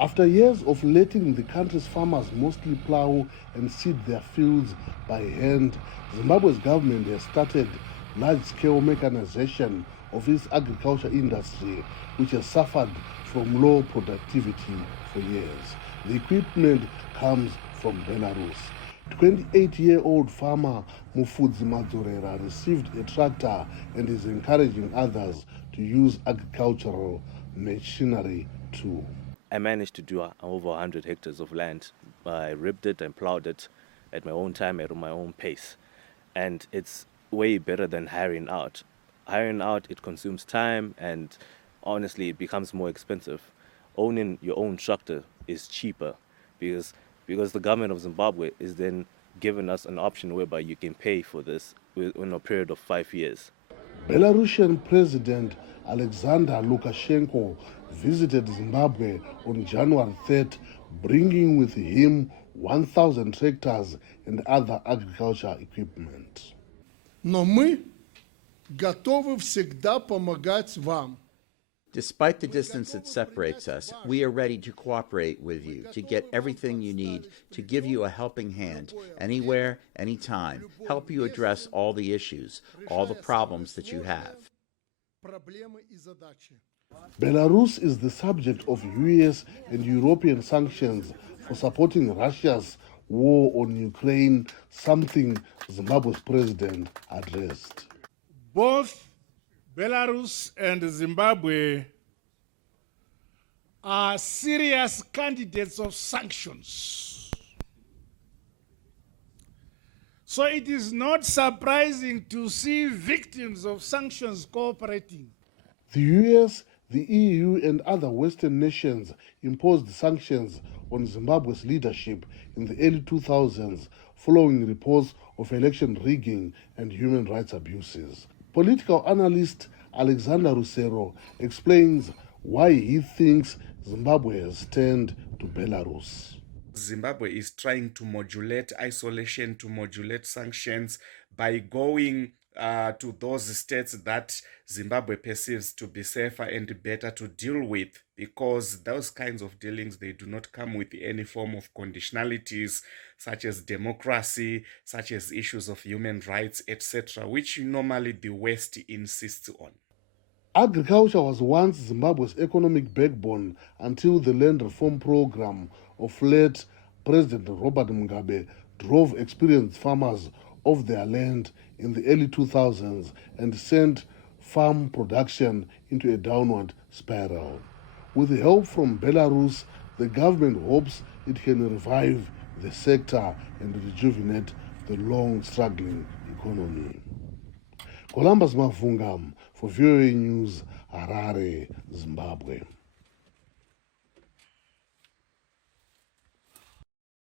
After years of letting the country's farmers mostly plow and seed their fields by hand, Zimbabwe's government has started large-scale mechanization of its agriculture industry, which has suffered from low productivity for years. The equipment comes from Belarus. 28-year-old farmer Mufudzi Madzorera received a tractor and is encouraging others to use agricultural machinery too. I managed to do over 100 hectares of land. I ripped it and plowed it at my own time, at my own pace. And it's way better than hiring out. Hiring out, it consumes time, and honestly, it becomes more expensive. Owning your own tractor is cheaper because the government of Zimbabwe is then giving us an option whereby you can pay for this in a period of 5 years. Belarusian President VaAlexander Lukashenko visited Zimbabwe on January 3rd, bringing with him 1,000 tractors and other agriculture equipment. Но мы готовы всегда помогать вам. Despite the distance that separates us, we are ready to cooperate with you, to get everything you need, to give you a helping hand, anywhere, anytime, help you address all the issues, all the problems that you have. Belarus is the subject of US and European sanctions for supporting Russia's war on Ukraine, something Zimbabwe's president addressed. Both Belarus and Zimbabwe are serious candidates of sanctions. So it is not surprising to see victims of sanctions cooperating. The US, the EU, and other Western nations imposed sanctions on Zimbabwe's leadership in the early 2000s following reports of election rigging and human rights abuses. Political analyst Alexander Rusero explains why he thinks Zimbabwe has turned to Belarus. Zimbabwe is trying to modulate isolation, to modulate sanctions by going to those states that Zimbabwe perceives to be safer and better to deal with, because those kinds of dealings, they do not come with any form of conditionalities such as democracy, such as issues of human rights, etc., which normally the West insists on. Agriculture was once Zimbabwe's economic backbone until the land reform program of late President Robert Mugabe drove experienced farmers off their land in the early 2000s and sent farm production into a downward spiral. With help from Belarus, the government hopes it can revive the sector and rejuvenate the long-struggling economy. Columbus Mavungam for VOA News, Harare, Zimbabwe.